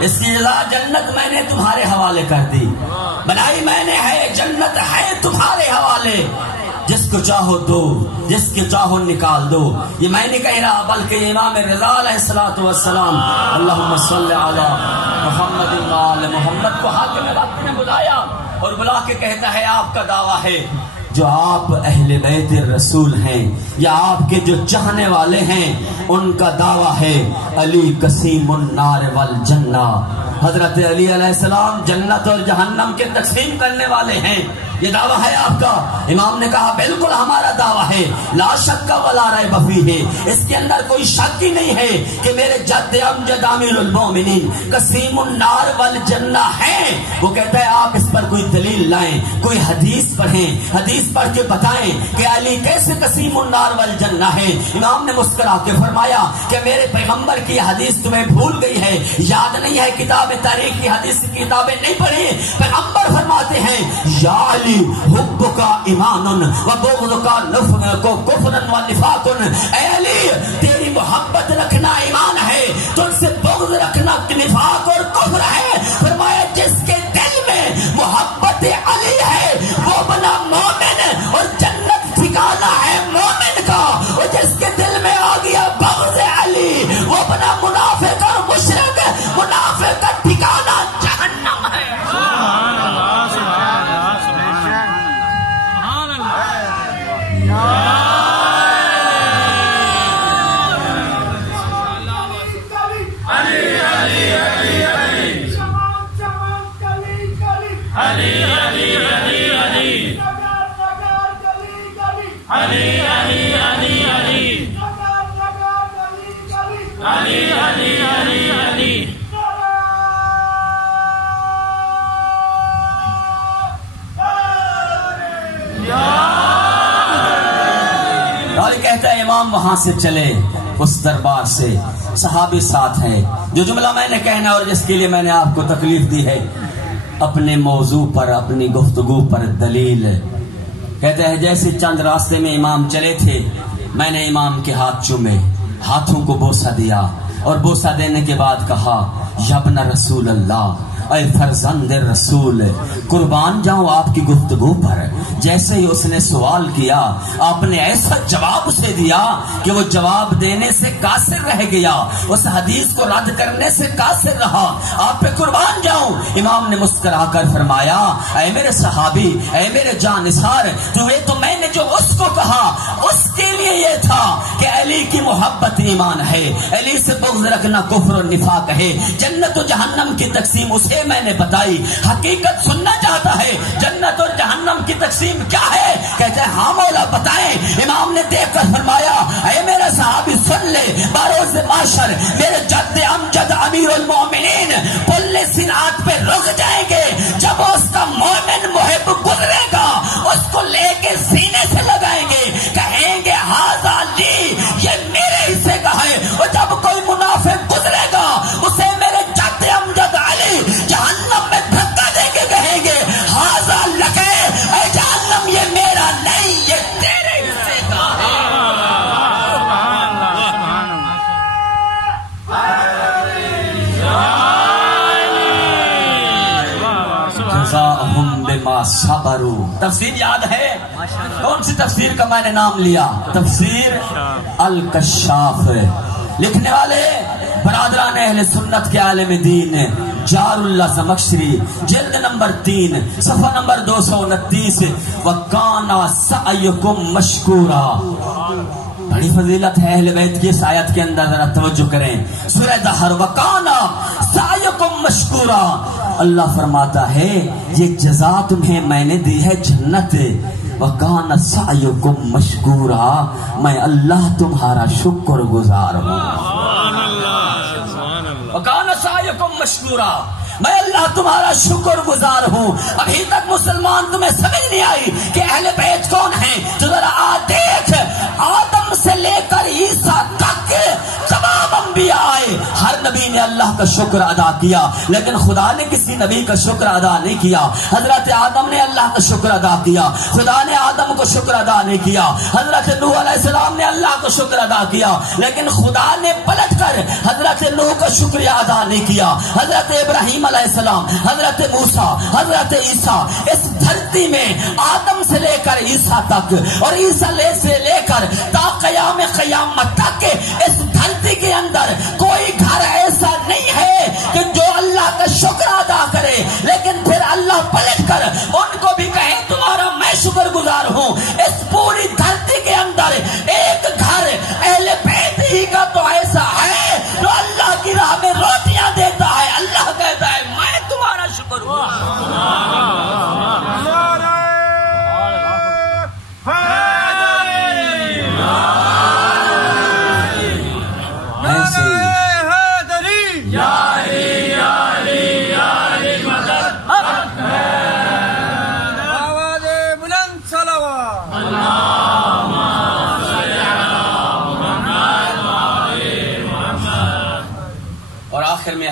اس کی جزا جنت میں نے تمہارے حوالے کر دی، بنائی میں نے ہے، جنت ہے تمہارے حوالے، جس کو چاہو دو، جس کو چاہو نکال دو۔ یہ میں نہیں کہہ رہا بلکہ امام رضا علیہ الصلوۃ والسلام اللہم صلی علی محمد وآل محمد کو حاکم وقت نے بلایا، اور بلا کے کہتا ہے آپ کا دعویٰ ہے جو آپ اہل بیت رسول ہیں یا آپ کے جو چاہنے والے ہیں ان کا دعویٰ ہے علی قسیم النار والجنہ، حضرت علی علیہ السلام جنت اور جہنم کے تقسیم کرنے والے ہیں، یہ دعویٰ ہے آپ کا؟ امام نے کہا بالکل ہمارا دعویٰ ہے، لا شک ولا ریب فیہ، اس کے اندر کوئی شک ہی نہیں ہے کہ میرے جد امجد امیر المومنین قسیم النار والجنہ ہیں۔ وہ کہتا ہے آپ اس پر کوئی دلیل لائیں، کوئی حدیث پڑھیں، حدیث پڑھ کے بتائیں کہ علی کیسے قسیم النار والجنہ ہے۔ امام نے مسکرا کے فرمایا کہ میرے پیغمبر کی حدیث تمہیں بھول گئی ہے، یاد نہیں ہے، کتاب تاریخ کی حدیث کی کتابیں نہیں پڑھی۔ پیغمبر فرماتے ہیں یا علی حب کا ایمان و بغض کا کفر و نفاق، اے علی تیری محبت رکھنا ایمان ہے، تجھ سے بغض رکھنا نفاق اور کفر ہے۔ فرمایا جس کے دل میں محبت علی ہے وہ بنا مومن، اور جنت ٹھکانہ ہے مومن کا، اور جس کے دل میں آ گیا بغض علی وہ بنا منافق اور مشرک، منافق کا ٹھکانہ جہنم ہے۔ اور کہتا ہے امام وہاں سے چلے اس دربار سے، صحابی ساتھ ہے، جو جملہ میں نے کہنا اور جس کے لیے میں نے آپ کو تکلیف دی ہے اپنے موضوع پر، اپنی گفتگو پر دلیل کہتے ہیں جیسے چند راستے میں امام چلے تھے، میں نے امام کے ہاتھ چومے، ہاتھوں کو بوسہ دیا، اور بوسہ دینے کے بعد کہا یا ابن رسول اللہ، اے فرزند رسول، قربان جاؤں آپ کی گفتگو پر۔ جیسے ہی اس نے سوال کیا آپ نے ایسا جواب اسے دیا کہ وہ جواب دینے سے قاصر رہ گیا، اس حدیث کو رد کرنے سے قاصر رہا، آپ پہ قربان جاؤں۔ امام نے مسکرا کر فرمایا اے میرے صحابی، اے میرے جانثار، تو میں نے جو اس کو کہا اس کے لیے یہ تھا کہ علی کی محبت ایمان ہے، علی سے بغض رکھنا کفر و نفاق ہے، جنت و جہنم کی تقسیم اسے یہ میں نے بتائی. حقیقت سننا چاہتا ہے جنت اور جہنم کی تقسیم کیا ہے؟ کہتے ہیں ہاں مولا بتائیں. امام نے دیکھ کر فرمایا اے میرا صحابی سن لے، بروز معاشر میرے جد امجد امیر المومنین پل صراط پہ رک جائیں گے. جب اس کا مومن محب گزرے گا اس کو لے کے سینے سے لگائیں گے، کہیں گے ہاذا لی، یہ میرے حصے کا ہے. اور جب کوئی منافق گزرے گا اسے میرے جد امجد علی جہنم میں دھکا دے کے کہیں گے ہاذا لکے، اے جہنم یہ میرا نہیں، یہ تیرے حصے کا ہے. جزاءہم بما صبروا. تفسیر یاد ہے؟ کون سی تفسیر کا میں نے نام لیا؟ تفسیر الکشاف. لکھنے والے برادران اہل سنت کے عالم دین جار اللہ زمخشری، جلد نمبر 3 صفحہ نمبر 229. وَكَانَ سَعْيُكُمْ مَشْكُورًا. بڑی فضیلت ہے اہل بیت کی اس آیت کے اندر، ذرا توجہ کریں. سورہ دہر وَكَانَ سَعْيُكُمْ مَشْكُورًا. اللہ فرماتا ہے یہ جزا تمہیں میں نے دی ہے جنت. وَكَانَ سَعْيُكُمْ مَشْكُورًا. میں اللہ تمہارا شکر گزار ہوں. وَكَانَ سَعْيُكُمْ مَشْكُورًا. میں اللہ تمہارا شکر گزار ہوں. ابھی تک مسلمان تمہیں سمجھ نہیں آئی کہ اہل بیت کون ہیں؟ تو ذرا دیکھ، آدم سے لے کر عیسیٰ تک تمام انبیاء آئے، ہر نبی نے اللہ کا شکر ادا کیا، لیکن خدا نے کسی نبی کا شکر ادا نہیں کیا. حضرت آدم نے اللہ کا شکر ادا کیا، خدا نے آدم کو شکر ادا نہیں کیا. حضرت نوح علیہ السلام نے اللہ کو شکر ادا کیا، لیکن خدا نے پلٹ کر حضرت نوح کا شکریہ ادا نہیں کیا. حضرت ابراہیم علیہ السلام، حضرت موسیٰ، حضرت عیسیٰ، اس دھرتی میں آدم سے لے کر عیسیٰ تک اور عیسیٰ سے لے کر تا قیامت تک اس دھرتی کے اندر کوئی گھر ایسا نہیں ہے کہ جو اللہ کا شکر ادا کرے لیکن پھر اللہ پلٹ کر ان کو بھی کہے تمہارا میں شکر گزار ہوں. اس پوری دھرتی کے اندر ایک گھر اہل بیت ہی کا تو ایسا ہے جو اللہ کی راہ میں روٹیاں دیتا ہے. اللہ کہتا ہے میں تمہارا شکر ہوں.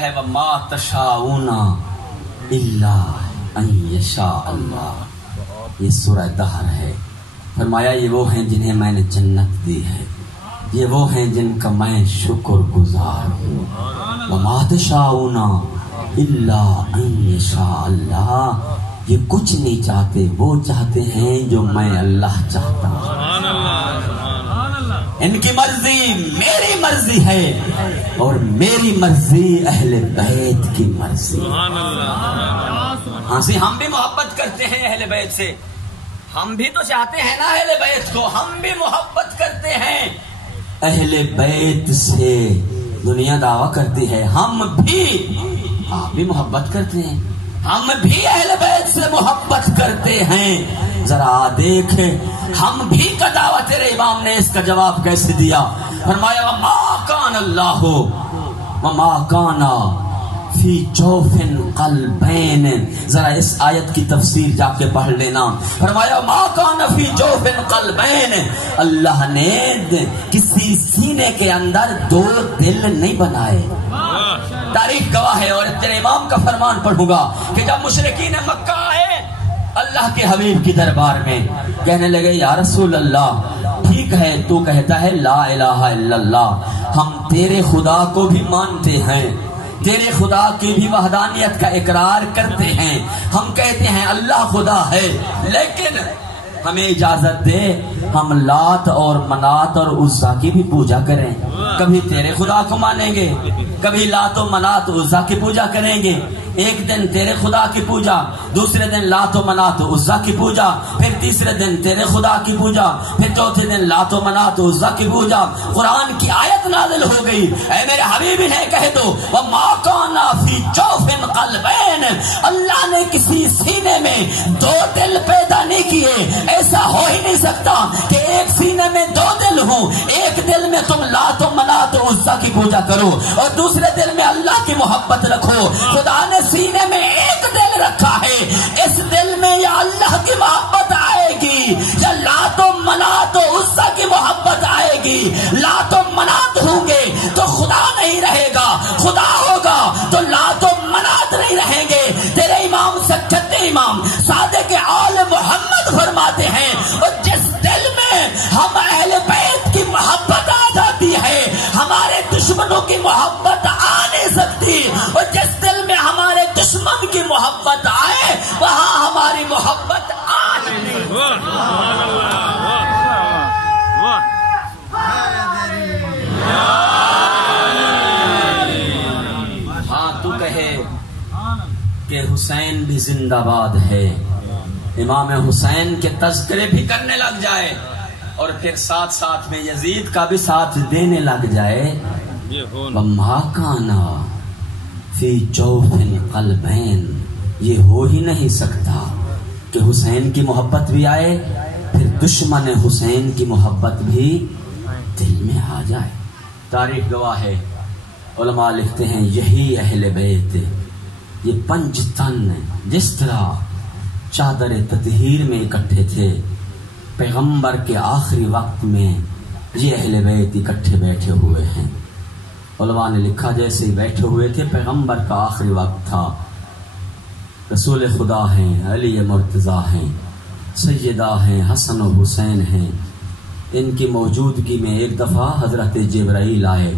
ہے وَمَا تَشَاءُونَ إِلَّا أَن يَشَاءَ اللَّهُ. یہ سورہ دہر ہے. فرمایا یہ وہ ہیں جنہیں میں نے جنت دی ہے، یہ وہ ہیں جن کا میں شکر گزار ہوں. وَمَا تَشَاءُونَ إِلَّا أَن يَشَاءَ اللَّهُ. یہ کچھ نہیں چاہتے، وہ چاہتے ہیں جو میں اللہ چاہتا ہوں. ان کی مرضی میری مرضی ہے اور میری مرضی اہل بیت کی مرضی. ہاں سی ہم بھی محبت کرتے ہیں اہل بیت سے، ہم بھی تو چاہتے ہیں نا اہل بیت کو، ہم بھی محبت کرتے ہیں اہل بیت سے. دنیا دعویٰ کرتی ہے ہم بھی، آپ بھی محبت کرتے ہیں، ہم بھی اہل بیت سے محبت کرتے ہیں. ذرا دیکھ ہم بھی کا دعویٰ تیرے امام نے اس کا جواب کیسے دیا. فرمایا وَمَا كَانَ اللَّهُ وَمَا كَانَ فِي جَوْفٍ قَلْبَيْنِ. ذرا اس آیت کی تفسیر جا کے پڑھ لینا. فرمایا وَمَا كَانَ فِي جَوْفٍ قَلْبَيْنِ. اللہ نے کسی سینے کے اندر دو دل نہیں بنائے. تاریخ گواہ ہے. اور تیرے امام کا فرمان پڑھوں گا کہ جب مشرکین مکہ آئے اللہ کے حبیب کی دربار میں، کہنے لگے یا رسول اللہ ٹھیک ہے تو کہتا ہے لا الہ الا اللہ، ہم تیرے خدا کو بھی مانتے ہیں، تیرے خدا کی بھی وحدانیت کا اقرار کرتے ہیں، ہم کہتے ہیں اللہ خدا ہے، لیکن ہمیں اجازت دے ہم لات اور منات اور عزا کی بھی پوجا کریں. کبھی تیرے خدا کو مانیں گے، کبھی لات و منات عزا کی پوجا کریں گے. ایک دن تیرے خدا کی پوجا، دوسرے دن لات و منات و عزا کی پوجا، پھر تیسرے دن تیرے خدا کی پوجا، پھر چوتھے دن لات و منات و عزا کی پوجا۔ قرآن کی آیت نازل ہو گئی، اے میرے حبیب انہیں کہہ دو وَمَا كَانَ فِي جَوْفٍ قَلْبَيْنِ، اللہ نے کسی سینے میں دو دل پیدا نہیں کیے، ایسا ہو ہی نہیں سکتا کہ ایک سینے میں دو دل ہوں، ایک دل میں تم لات و منات و عزا کی پوجا کرو اور دوسرے دل میں اللہ کی محبت رکھو۔ خدا نے سینے میں ایک دل رکھا ہے، اس دل میں یا اللہ کی محبت آئے گی یا لات و منات و عزا کی محبت آئے گی۔ لات و منات ہوں گے تو خدا نہیں رہے گا، خدا ہوگا تو لات و منات نہیں رہیں گے۔ تیرے امام سچے امام صادق آل محمد فرماتے ہیں اور جس دل میں ہم اہل بیت کی محبت آ جاتی ہے ہمارے دشمنوں کی محبت آ نہیں سکتی، اور جس دل میں ہمارے دشمن کی محبت آئے وہاں ہماری محبت آ نہیں۔ ہاں تو کہے کہ حسین بھی زندہ باد ہے، امام حسین کے تذکرے بھی کرنے لگ جائے اور پھر ساتھ ساتھ میں یزید کا بھی ساتھ دینے لگ جائے۔ وَمَا كَانَ فِي جَوْفٍ قَلْبَيْنِ، یہ ہو ہی نہیں سکتا کہ حسین کی محبت بھی آئے پھر دشمن حسین کی محبت بھی دل میں آ جائے۔ تاریخ گواہ ہے، علماء لکھتے ہیں یہی اہل بیت، یہ پنج تن جس طرح چادر تطہیر میں اکٹھے تھے، پیغمبر کے آخری وقت میں یہ اہل بیت اکٹھے بیٹھے ہوئے ہیں۔ علماء نے لکھا جیسے ہی بیٹھے ہوئے تھے، پیغمبر کا آخری وقت تھا، رسول خدا ہیں، علی مرتضیٰ ہیں، سیدہ ہیں، حسن و حسین ہیں، ان کی موجودگی میں ایک دفعہ حضرت جبرائیل آئے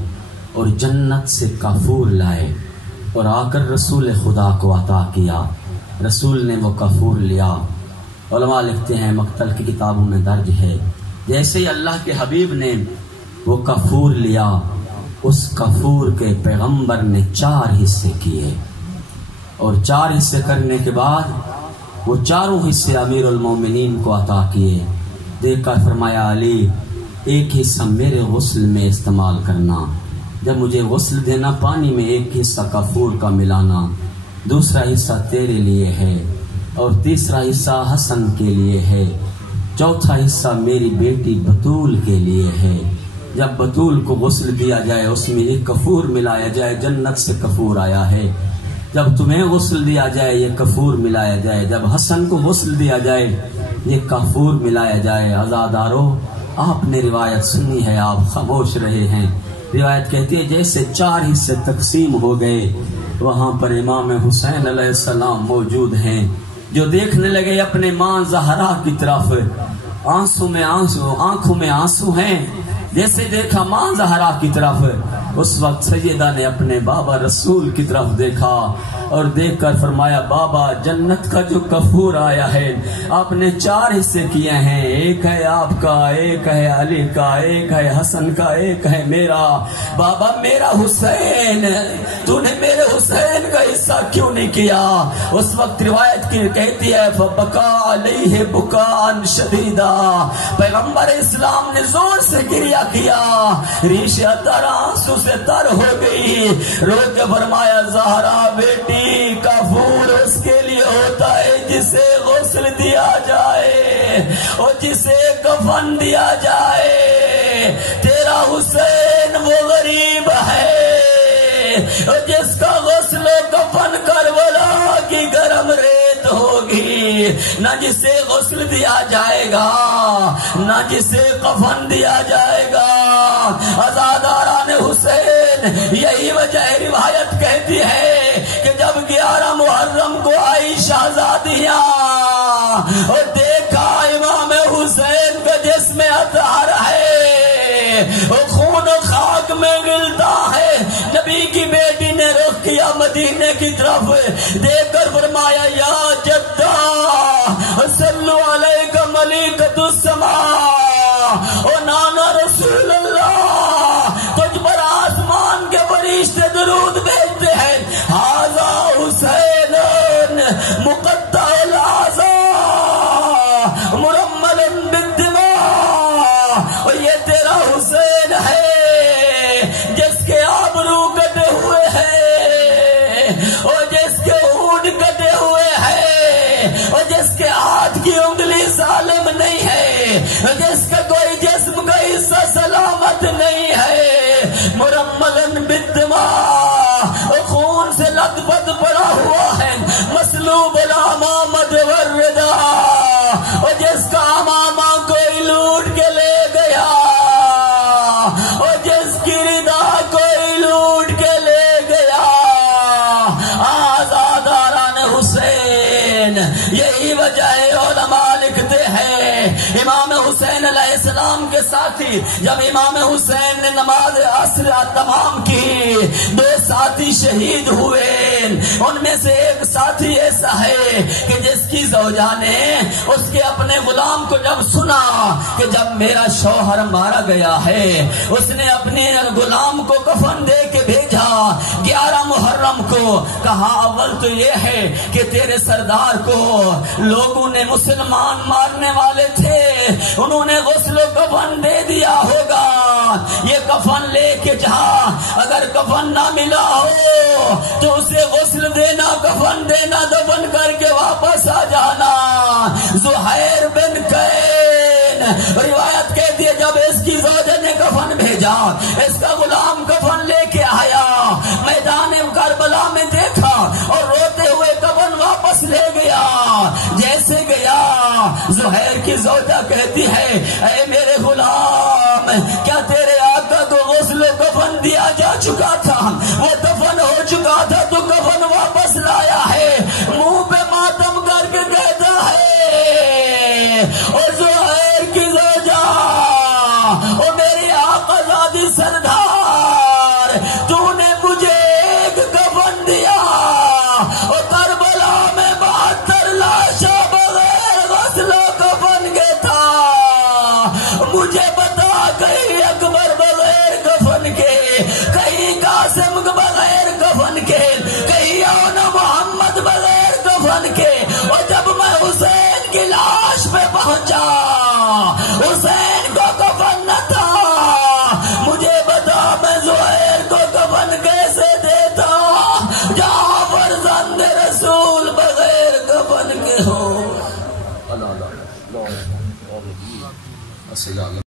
اور جنت سے کافور لائے اور آ کر رسول خدا کو عطا کیا۔ رسول نے وہ کافور لیا۔ علماء لکھتے ہیں، مقتل کی کتابوں میں درج ہے، جیسے ہی اللہ کے حبیب نے وہ کافور لیا، اس کافور کے پیغمبر نے 4 حصے کیے اور 4 حصے کرنے کے بعد وہ چاروں حصے امیر المومنین کو عطا کیے۔ دیکھ کر فرمایا علی ایک حصہ میرے غسل میں استعمال کرنا، جب مجھے غسل دینا پانی میں ایک حصہ کافور کا ملانا، دوسرا حصہ تیرے لیے ہے اور تیسرا حصہ حسن کے لیے ہے، چوتھا حصہ میری بیٹی بطول کے لیے ہے۔ جب بطول کو غسل دیا جائے اس میں ایک کافور ملایا جائے، جنت سے کافور آیا ہے۔ جب تمہیں غسل دیا جائے یہ کافور ملایا جائے، جب حسن کو غسل دیا جائے یہ کافور ملایا جائے۔ عزادارو آپ نے روایت سنی ہے، آپ خاموش رہے ہیں۔ روایت کہتی ہے جیسے 4 حصے تقسیم ہو گئے، وہاں پر امام حسین علیہ السلام موجود ہیں، جو دیکھنے لگے اپنے ماں زہرا کی طرف، آنسوں میں آنسو، آنکھوں میں آنسو ہیں۔ جیسے دیکھا ماں زہرا کی طرف، اس وقت سیدہ نے اپنے بابا رسول کی طرف دیکھا اور دیکھ کر فرمایا بابا جنت کا جو کافور آیا ہے آپ نے 4 حصے کیے ہیں، ایک ہے آپ کا، ایک ہے علی کا، ایک ہے حسن کا، ایک ہے میرا۔ بابا میرا حسین، تو نے میرے حسین کا حصہ کیوں نہیں کیا؟ اس وقت روایت کی کہتی ہے فبکا علیہ بکان شدیدا، پیغمبر اسلام نے زور سے گریا کیا، ریشہ تر آنسو سے تر ہو گئی، رو کے فرمایا زہرا بیٹی کافور اس کے لیے ہوتا ہے جسے غسل دیا جائے اور جسے کفن دیا جائے، تیرا حسین وہ غریب ہے جس کا غسل و کفن کربلا کی گرم ریت ہوگی، نہ جسے غسل دیا جائے گا نہ جسے کفن دیا جائے گا۔ عزاداران حسین، یہی وجہ روایت کہتی ہے کہ جب 11 محرم کو آئی شہزادیاں اور دیکھا امام حسین کا جسم اطہر ہے، وہ خون و خاک میں گلتا ہے، نبی کی بیٹی نے رخ کیا مدینے کی طرف، دیکھ کر فرمایا یا جدہ صلو علیک ملکۃ السماء، او نانا رسول اللہ تجھ پر آسمان کے فرشتے درود بھیجتے ہیں، ھذا حسین اور جس کے اونٹ کٹے ہوئے ہیں، اور جس کے ہاتھ کی انگلی سالم نہیں ہے، جس کا کوئی جسم کا حصہ سلامت نہیں ہے، مرملن بالدماء، خون سے لت پت پڑا ہوا ہے، مسلوب الامامت والردا، اور جس کا امامہ کوئی لوٹ کے لے گیا، اور جس کی ردا کوئی لوٹ کے لے گیا، آزاداران حسین۔ یہی وجہ ہے علماء لکھتے ہیں امام حسین علیہ السلام کے ساتھی جب امام حسین نے نماز عصر تمام کی، 2 ساتھی شہید ہوئے، ان میں سے ایک ساتھی ایسا ہے کہ جس کی زوجہ نے اس کے اپنے غلام کو جب سنا کہ جب میرا شوہر مارا گیا ہے، اس نے اپنے غلام کو کفن دے کے بھیجا 11 محرم کو، کہا اول تو یہ ہے کہ تیرے سردار کو لوگوں نے مسلمان مارنے والے تھے، انہوں نے غسل و کفن دے دیا ہوگا، یہ کفن لے کے جا، اگر کفن نہ ملا ہو تو اسے غسل دینا، کفن دینا، دفن کر کے واپس آ جانا۔ زہیر بن قین روایت کہتی ہے جب اس کی زوجہ نے کفن بھیجا، اس کا غلام کفن لے کے آیا، میدان کربلا میں دیکھا اور روتے ہوئے کفن واپس لے گیا، جیسے گیا زہیر کی زوجہ کہتی ہے اے میرے غلام، کیا تیرے آقا کو غسل و کفن دیا جا چکا تھا؟ وہ دفن ہو چکا تھا تو کفن واپس لایا ہے، منہ پہ ماتم کر کے کہتا ہے اور زہیر کی زوجہ اور میری آقا زادی سردار، تو نے مجھے ایک کفن دیا اور کربلا میں 72 لاشاں بغیر غسل و کفن کے تھا، مجھے بتا کہیں اکبر بغیر کفن کے، کہیں قاسم بغیر کفن کے، کہیں اونا محمد بغیر کفن کے، اور جب میں حسین کی لاش پہ پہنچا حسین کو کفن نہ تھا، مجھے بتا میں زہیر کو کفن کیسے دیتا جہاں فرزند رسول بغیر کفن کے ہو۔